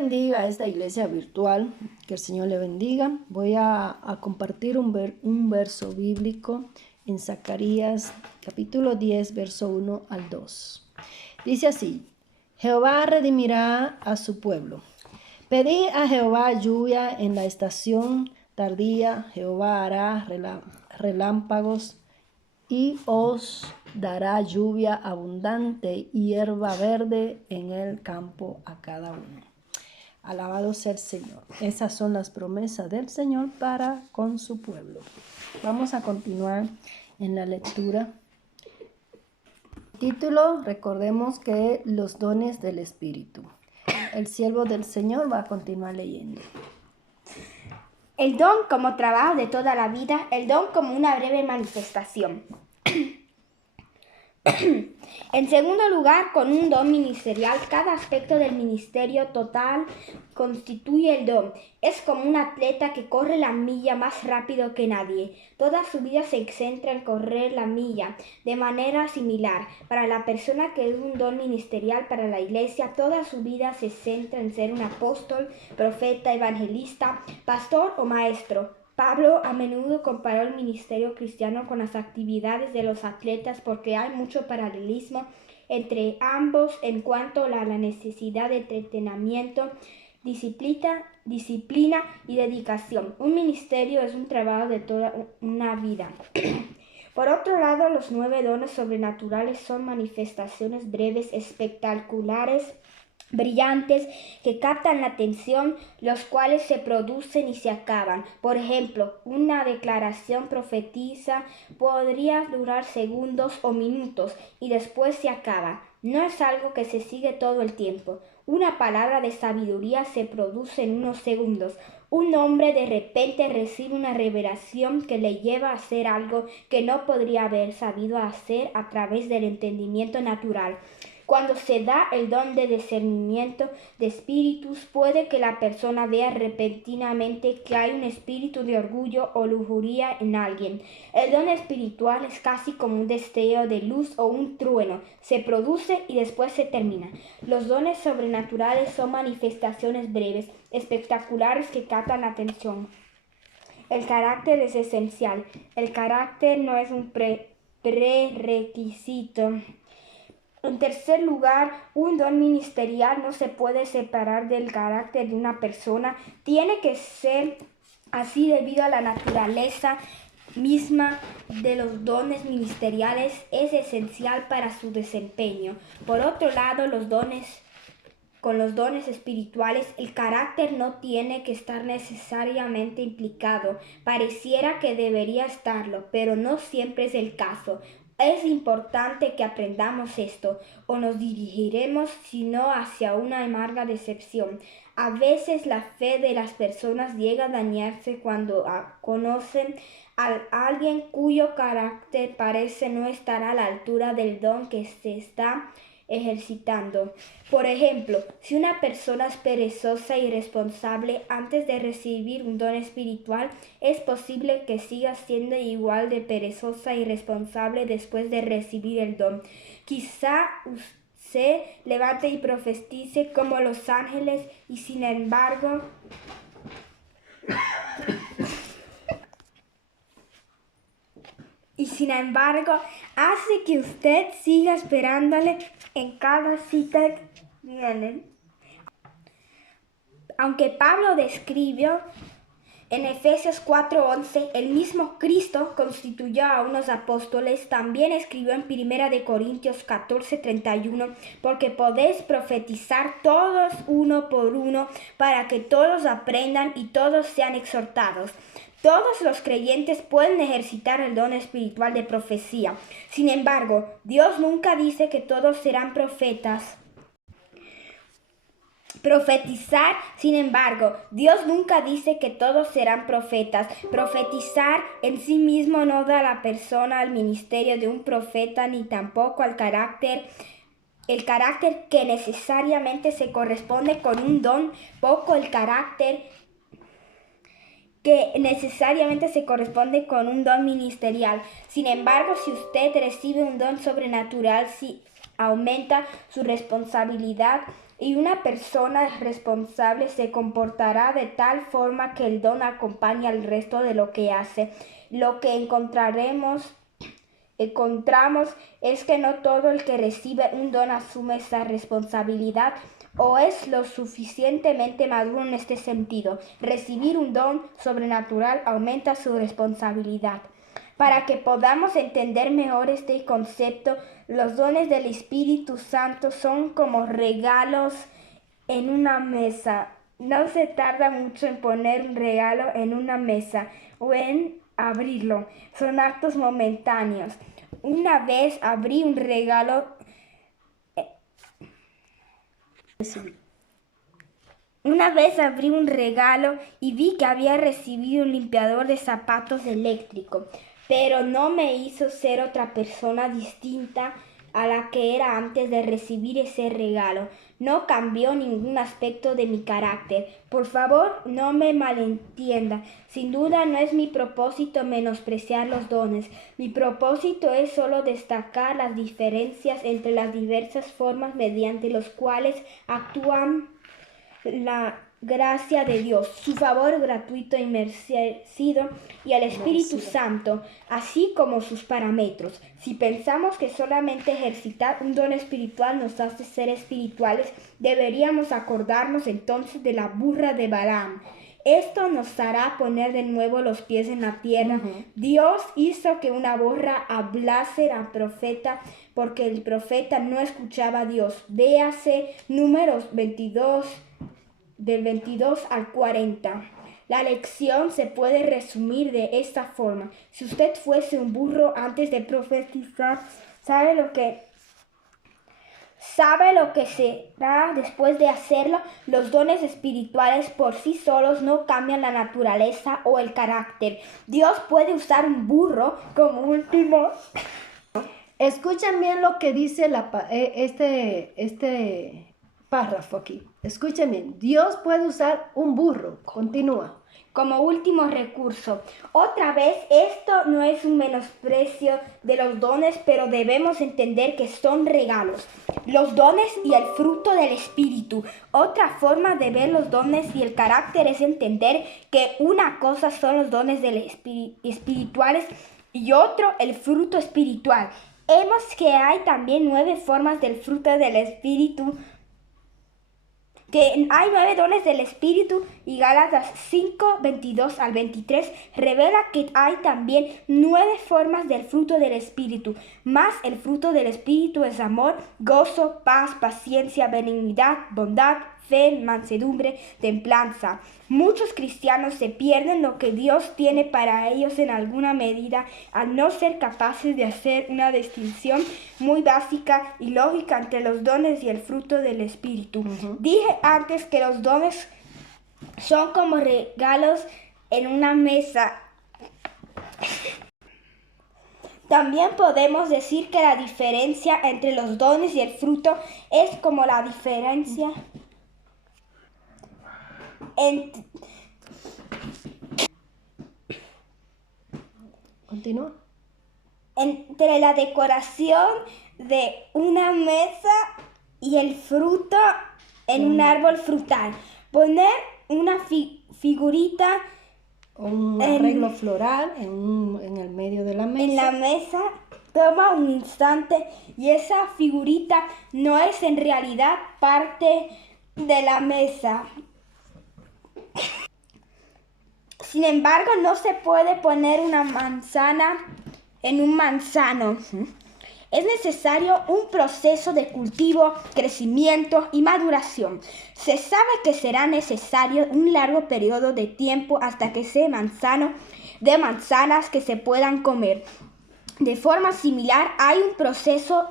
Bendiga a esta iglesia virtual, que el Señor le bendiga. Voy a compartir un verso bíblico en Zacarías capítulo 10, verso 1 al 2. Dice así: Jehová redimirá a su pueblo. Pedid a Jehová lluvia en la estación tardía. Jehová hará relámpagos y os dará lluvia abundante y hierba verde en el campo a cada uno. Alabado sea el Señor. Esas son las promesas del Señor para con su pueblo. Vamos a continuar en la lectura. Título, recordemos que los dones del Espíritu. El siervo del Señor va a continuar leyendo. El don como trabajo de toda la vida, el don como una breve manifestación. En segundo lugar, con un don ministerial, cada aspecto del ministerio total constituye el don. Es como un atleta que corre la milla más rápido que nadie. Toda su vida se centra en correr la milla. De manera similar, para la persona que es un don ministerial para la iglesia, toda su vida se centra en ser un apóstol, profeta, evangelista, pastor o maestro. Pablo a menudo comparó el ministerio cristiano con las actividades de los atletas porque hay mucho paralelismo entre ambos en cuanto a la necesidad de entrenamiento, disciplina y dedicación. Un ministerio es un trabajo de toda una vida. Por otro lado, los 9 dones sobrenaturales son manifestaciones breves, espectaculares, brillantes, que captan la atención, los cuales se producen y se acaban. Por ejemplo, una declaración profetiza podría durar segundos o minutos y después se acaba. No es algo que se sigue todo el tiempo. Una palabra de sabiduría se produce en unos segundos. Un hombre de repente recibe una revelación que le lleva a hacer algo que no podría haber sabido hacer a través del entendimiento natural. Cuando se da el don de discernimiento de espíritus, puede que la persona vea repentinamente que hay un espíritu de orgullo o lujuria en alguien. El don espiritual es casi como un destello de luz o un trueno. Se produce y después se termina. Los dones sobrenaturales son manifestaciones breves, espectaculares que captan la atención. El carácter es esencial. El carácter no es un prerequisito. En tercer lugar, un don ministerial no se puede separar del carácter de una persona. Tiene que ser así debido a la naturaleza misma de los dones ministeriales. Es esencial para su desempeño. Por otro lado, con los dones espirituales, el carácter no tiene que estar necesariamente implicado. Pareciera que debería estarlo, pero no siempre es el caso. Es importante que aprendamos esto, o nos dirigiremos, si no, hacia una amarga decepción. A veces la fe de las personas llega a dañarse cuando conocen a alguien cuyo carácter parece no estar a la altura del don que se está ejercitando. Por ejemplo, si una persona es perezosa y irresponsable antes de recibir un don espiritual, es posible que siga siendo igual de perezosa y irresponsable después de recibir el don. Quizá se levante y profetice como los ángeles y sin embargo hace que usted siga esperándole en cada cita que viene. Aunque Pablo describió en Efesios 4:11, el mismo Cristo constituyó a unos apóstoles, también escribió en 1 Corintios 14:31, porque podéis profetizar todos uno por uno, para que todos aprendan y todos sean exhortados. Todos los creyentes pueden ejercitar el don espiritual de profecía. Sin embargo, Dios nunca dice que todos serán profetas. Profetizar, sin embargo, Dios nunca dice que todos serán profetas. Profetizar en sí mismo no da a la persona al ministerio de un profeta ni tampoco el carácter que necesariamente se corresponde con un don, poco el carácter que necesariamente se corresponde con un don ministerial. Sin embargo, si usted recibe un don sobrenatural, si aumenta su responsabilidad y una persona responsable se comportará de tal forma que el don acompañe al resto de lo que hace. Lo que encontramos es que no todo el que recibe un don asume esa responsabilidad o es lo suficientemente maduro en este sentido. Recibir un don sobrenatural aumenta su responsabilidad. Para que podamos entender mejor este concepto, los dones del Espíritu Santo son como regalos en una mesa. No se tarda mucho en poner un regalo en una mesa o en abrirlo. Son actos momentáneos. Una vez abrí un regalo y vi que había recibido un limpiador de zapatos eléctrico, pero no me hizo ser otra persona distinta a la que era antes de recibir ese regalo. No cambió ningún aspecto de mi carácter. Por favor, no me malentienda. Sin duda no es mi propósito menospreciar los dones. Mi propósito es solo destacar las diferencias entre las diversas formas mediante las cuales actúan la gracia de Dios, su favor gratuito y merecido y el Espíritu Santo, así como sus parámetros. Si pensamos que solamente ejercitar un don espiritual nos hace ser espirituales, deberíamos acordarnos entonces de la burra de Balaam. Esto nos hará poner de nuevo los pies en la tierra. Dios hizo que una burra hablase al profeta porque el profeta no escuchaba a Dios. Véase Números 22, del 22 al 40. La lección se puede resumir de esta forma. Si usted fuese un burro antes de profetizar, ¿sabe lo que será después de hacerlo? Los dones espirituales por sí solos no cambian la naturaleza o el carácter. Dios puede usar un burro como último. Escuchen bien lo que dice este párrafo aquí. Escuchen bien. Dios puede usar un burro. Continúa. Como último recurso. Otra vez, esto no es un menosprecio de los dones, pero debemos entender que son regalos. Los dones y el fruto del Espíritu. Otra forma de ver los dones y el carácter es entender que una cosa son los dones espirituales y otro el fruto espiritual. Vemos que hay también 9 formas del fruto del Espíritu, que hay 9 dones del Espíritu, y Gálatas 5, 22 al 23 revela que hay también 9 formas del fruto del Espíritu. Más el fruto del Espíritu es amor, gozo, paz, paciencia, benignidad, bondad, fe, mansedumbre, templanza. Muchos cristianos se pierden lo que Dios tiene para ellos en alguna medida al no ser capaces de hacer una distinción muy básica y lógica entre los dones y el fruto del Espíritu. Dije antes que los dones son como regalos en una mesa. También podemos decir que la diferencia entre los dones y el fruto es como la diferencia Continúa. Entre la decoración de una mesa y el fruto en un árbol frutal. Poner una figurita un arreglo floral en el medio de la mesa. En la mesa toma un instante y esa figurita no es en realidad parte de la mesa. Sin embargo, no se puede poner una manzana en un manzano. Es necesario un proceso de cultivo, crecimiento y maduración. Se sabe que será necesario un largo periodo de tiempo hasta que sea manzano de manzanas que se puedan comer. De forma similar, hay un proceso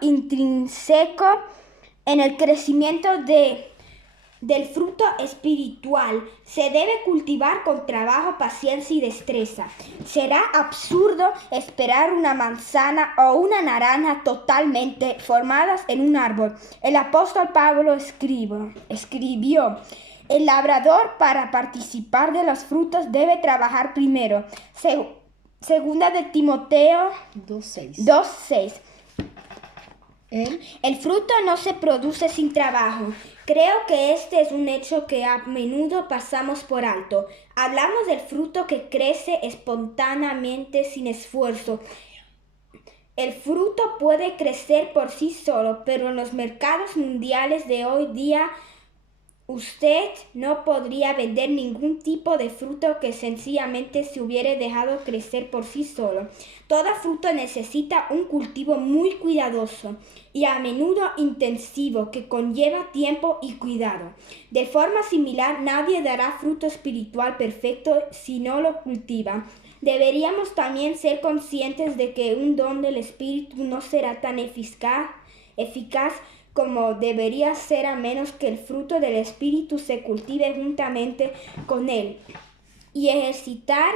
intrínseco en el crecimiento del fruto espiritual. Se debe cultivar con trabajo, paciencia y destreza. Será absurdo esperar una manzana o una naranja totalmente formadas en un árbol. El apóstol Pablo escribió: el labrador, para participar de los frutos, debe trabajar primero. Segunda de Timoteo 2:6. 2:6. El El fruto no se produce sin trabajo. Creo que este es un hecho que a menudo pasamos por alto. Hablamos del fruto que crece espontáneamente sin esfuerzo. El fruto puede crecer por sí solo, pero en los mercados mundiales de hoy día usted no podría vender ningún tipo de fruto que sencillamente se hubiera dejado crecer por sí solo. Todo fruto necesita un cultivo muy cuidadoso y a menudo intensivo que conlleva tiempo y cuidado. De forma similar, nadie dará fruto espiritual perfecto si no lo cultiva. Deberíamos también ser conscientes de que un don del Espíritu no será tan eficaz como debería ser a menos que el fruto del Espíritu se cultive juntamente con él. Y ejercitar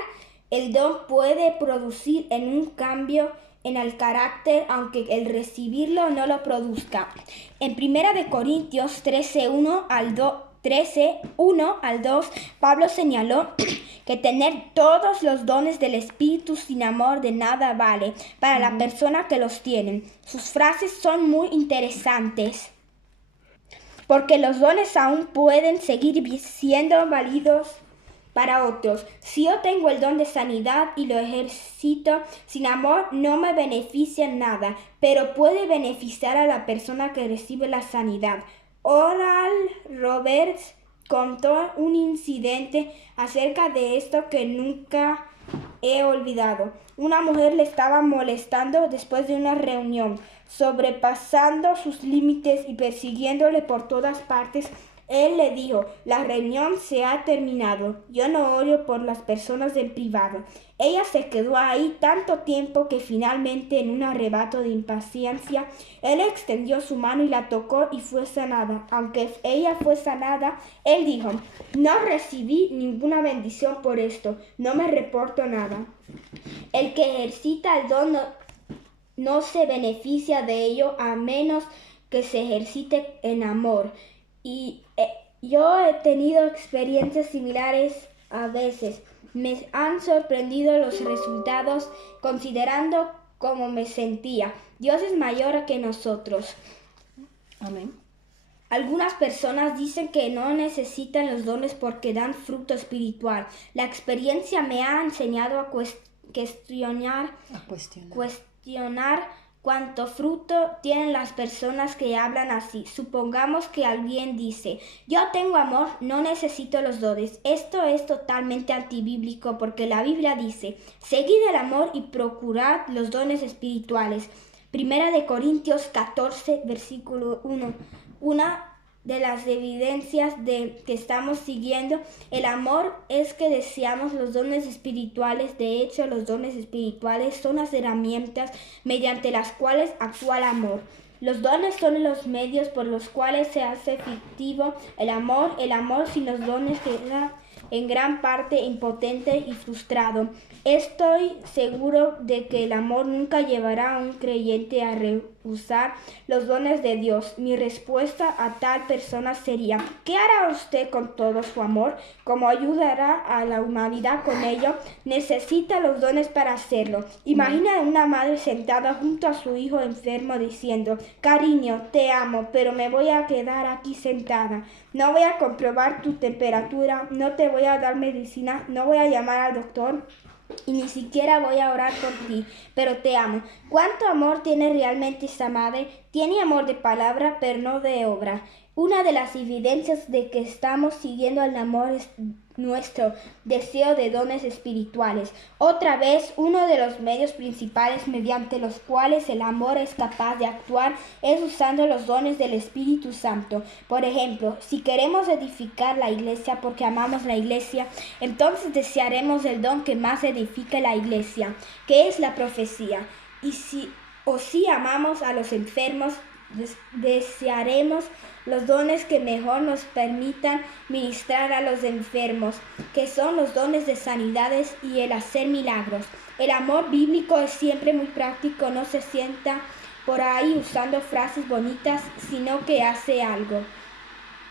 el don puede producir en un cambio en el carácter, aunque el recibirlo no lo produzca. En 1 Corintios 13:1 al 2, Pablo señaló que tener todos los dones del Espíritu sin amor de nada vale para la persona que los tiene. Sus frases son muy interesantes porque los dones aún pueden seguir siendo válidos para otros. Si yo tengo el don de sanidad y lo ejercito sin amor, no me beneficia en nada, pero puede beneficiar a la persona que recibe la sanidad. Oral Roberts contó un incidente acerca de esto que nunca he olvidado. Una mujer le estaba molestando después de una reunión, sobrepasando sus límites y persiguiéndole por todas partes. Él le dijo: la reunión se ha terminado. Yo no oro por las personas en privado. Ella se quedó ahí tanto tiempo que finalmente, en un arrebato de impaciencia, él extendió su mano y la tocó y fue sanada. Aunque ella fue sanada, él dijo: no recibí ninguna bendición por esto. No me reporto nada. El que ejercita el don no se beneficia de ello a menos que se ejercite en amor. Y yo he tenido experiencias similares a veces. Me han sorprendido los resultados considerando cómo me sentía. Dios es mayor que nosotros. Amén. Algunas personas dicen que no necesitan los dones porque dan fruto espiritual. La experiencia me ha enseñado a cuestionar cuánto fruto tienen las personas que hablan así. Supongamos que alguien dice: yo tengo amor, no necesito los dones. Esto es totalmente antibíblico porque la Biblia dice: seguid el amor y procurad los dones espirituales. 1 Corintios 14, versículo 1. Una de las evidencias de que estamos siguiendo el amor es que deseamos los dones espirituales. De hecho, los dones espirituales son las herramientas mediante las cuales actúa el amor. Los dones son los medios por los cuales se hace efectivo el amor. El amor sin los dones queda en gran parte impotente y frustrado. Estoy seguro de que el amor nunca llevará a un creyente a rehusar los dones de Dios. Mi respuesta a tal persona sería: ¿qué hará usted con todo su amor? ¿Cómo ayudará a la humanidad con ello? Necesita los dones para hacerlo. Imagina a una madre sentada junto a su hijo enfermo diciendo: cariño, te amo, pero me voy a quedar aquí sentada. No voy a comprobar tu temperatura, no te voy a dar medicina, no voy a llamar al doctor y ni siquiera voy a orar por ti, pero te amo. ¿Cuánto amor tiene realmente esta madre? Tiene amor de palabra, pero no de obra. Una de las evidencias de que estamos siguiendo el amor es nuestro deseo de dones espirituales. Otra vez, uno de los medios principales mediante los cuales el amor es capaz de actuar es usando los dones del Espíritu Santo. Por ejemplo, si queremos edificar la iglesia porque amamos la iglesia, entonces desearemos el don que más edifique la iglesia, que es la profecía. Si amamos a los enfermos, desearemos los dones que mejor nos permitan ministrar a los enfermos, que son los dones de sanidades y el hacer milagros. El amor bíblico es siempre muy práctico, no se sienta por ahí usando frases bonitas, sino que hace algo.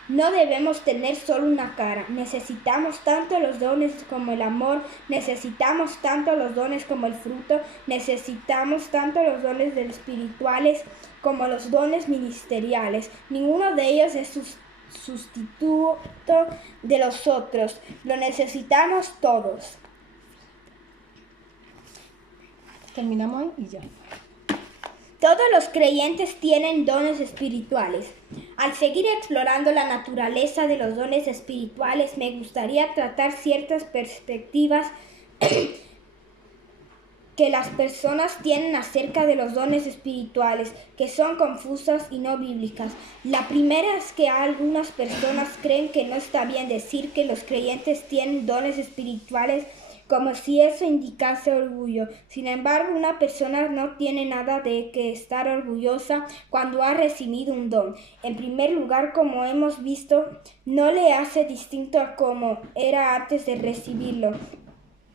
No debemos tener solo una cara. Necesitamos tanto los dones como el amor, necesitamos tanto los dones como el fruto, necesitamos tanto los dones espirituales como los dones ministeriales. Ninguno de ellos es sustituto de los otros. Lo necesitamos todos. Terminamos ahí y ya. Todos los creyentes tienen dones espirituales. Al seguir explorando la naturaleza de los dones espirituales, me gustaría tratar ciertas perspectivas que las personas tienen acerca de los dones espirituales, que son confusas y no bíblicas. La primera es que algunas personas creen que no está bien decir que los creyentes tienen dones espirituales, como si eso indicase orgullo. Sin embargo, una persona no tiene nada de que estar orgullosa cuando ha recibido un don. En primer lugar, como hemos visto, no le hace distinto a como era antes de recibirlo.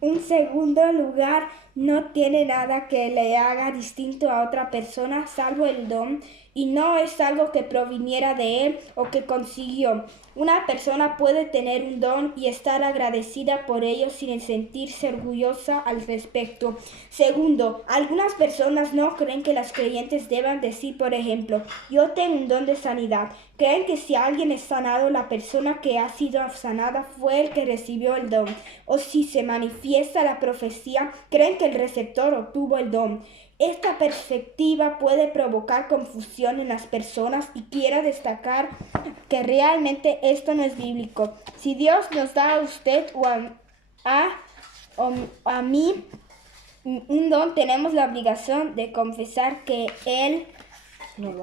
En segundo lugar, no tiene nada que le haga distinto a otra persona salvo el don, y no es algo que proviniera de él o que consiguió. Una persona puede tener un don y estar agradecida por ello sin sentirse orgullosa al respecto. Segundo, algunas personas no creen que las creyentes deban decir, por ejemplo, yo tengo un don de sanidad. Creen que si alguien es sanado, la persona que ha sido sanada fue el que recibió el don. O si se manifiesta la profecía, creen que el receptor obtuvo el don. Esta perspectiva puede provocar confusión en las personas y quiero destacar que realmente esto no es bíblico. Si Dios nos da a usted o a mí un don, tenemos la obligación de confesar que Él nos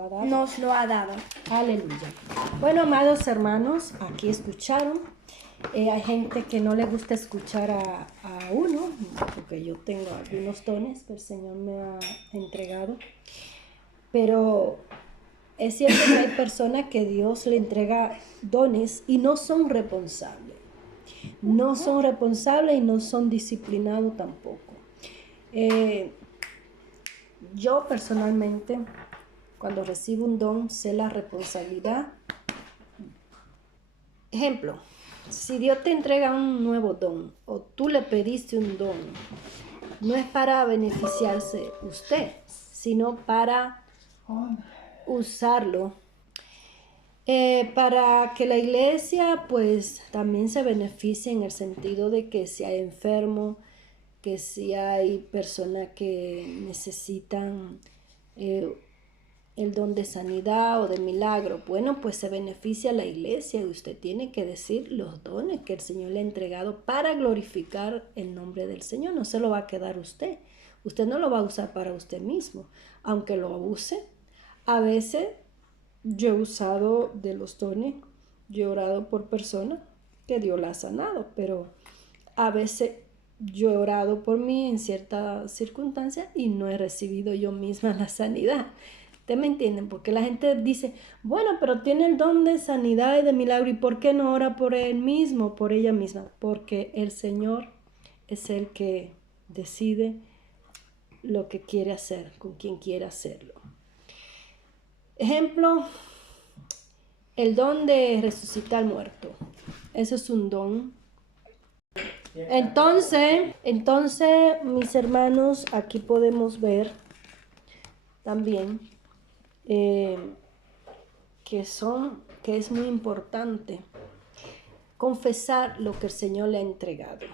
lo ha dado. Aleluya. Bueno, amados hermanos, aquí escucharon. Hay gente que no le gusta escuchar a uno, porque yo tengo algunos dones que el Señor me ha entregado, pero es cierto que hay personas que Dios le entrega dones y no son responsables. No son responsables y no son disciplinados tampoco. Yo personalmente, cuando recibo un don, sé la responsabilidad. Ejemplo, si Dios te entrega un nuevo don o tú le pediste un don, no es para beneficiarse usted, sino para usarlo para que la iglesia pues también se beneficie en el sentido de que si hay enfermo, que si hay personas que necesitan el don de sanidad o de milagro, bueno, pues se beneficia a la iglesia y usted tiene que decir los dones que el Señor le ha entregado para glorificar el nombre del Señor. No se lo va a quedar usted. Usted no lo va a usar para usted mismo, aunque lo use. A veces yo he usado de los dones, yo he orado por personas que Dios la ha sanado, pero a veces yo he orado por mí en ciertas circunstancias y no he recibido yo misma la sanidad. ¿Ustedes me entienden? Porque la gente dice, bueno, pero tiene el don de sanidad y de milagro, ¿y por qué no ora por él mismo, por ella misma? Porque el Señor es el que decide lo que quiere hacer, con quien quiere hacerlo. Ejemplo, el don de resucitar al muerto. Eso es un don. Entonces, mis hermanos, aquí podemos ver también que es muy importante confesar lo que el Señor le ha entregado.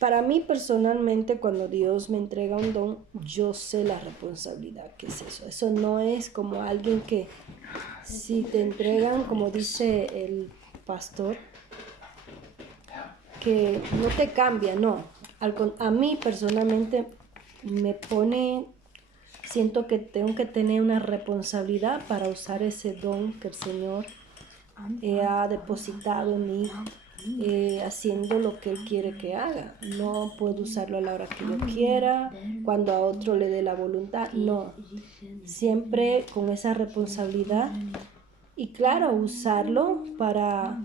Para mí personalmente, cuando Dios me entrega un don, yo sé la responsabilidad que es eso. Eso no es como alguien que si te entregan, como dice el pastor, que no te cambia, no. A mí personalmente me pone, siento que tengo que tener una responsabilidad para usar ese don que el Señor ha depositado en mí, haciendo lo que Él quiere que haga. No puedo usarlo a la hora que yo quiera, cuando a otro le dé la voluntad, no. Siempre con esa responsabilidad y claro, usarlo para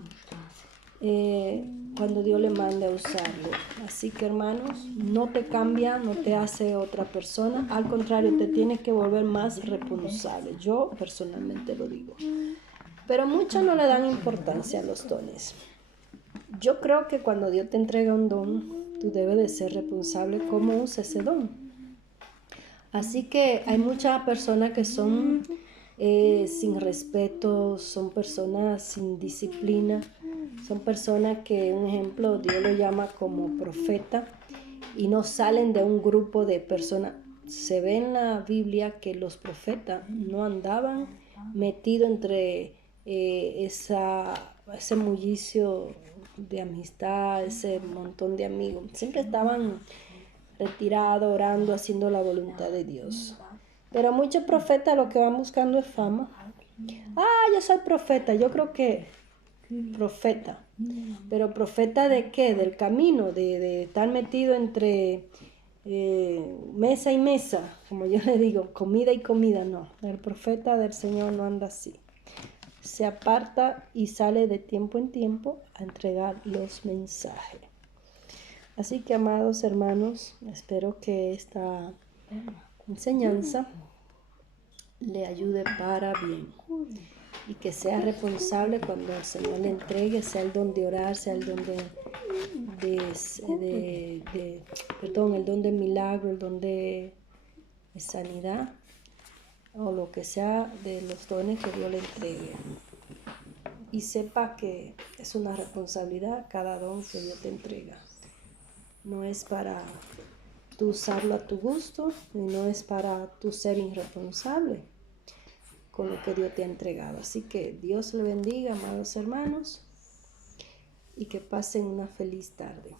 cuando Dios le mande a usarlo. Así que hermanos, no te cambia, no te hace otra persona, al contrario, te tienes que volver más responsable. Yo personalmente lo digo. Pero muchos no le dan importancia a los dones. Yo creo que cuando Dios te entrega un don, tú debes de ser responsable cómo usa ese don. Así que hay muchas personas que son sin respeto, son personas sin disciplina, son personas que, un ejemplo, Dios lo llama como profeta y no salen de un grupo de personas. Se ve en la Biblia que los profetas no andaban metidos entre ese mullicio de amistad, ese montón de amigos. Siempre estaban retirados, orando, haciendo la voluntad de Dios. Pero muchos profetas lo que van buscando es fama. Yo soy profeta. Yo creo que profeta. Pero profeta ¿de qué? Del camino, de estar metido entre mesa y mesa, como yo le digo, comida y comida. No, el profeta del Señor no anda así. Se aparta y sale de tiempo en tiempo a entregar los mensajes. Así que, amados hermanos, espero que esta enseñanza le ayude para bien y que sea responsable cuando el Señor le entregue, sea el don de orar, sea el don el don de milagro, el don de sanidad o lo que sea de los dones que Dios le entregue. Y sepa que es una responsabilidad cada don que Dios te entrega. No es para tú usarlo a tu gusto y no es para tú ser irresponsable con lo que Dios te ha entregado. Así que Dios le bendiga, amados hermanos, y que pasen una feliz tarde.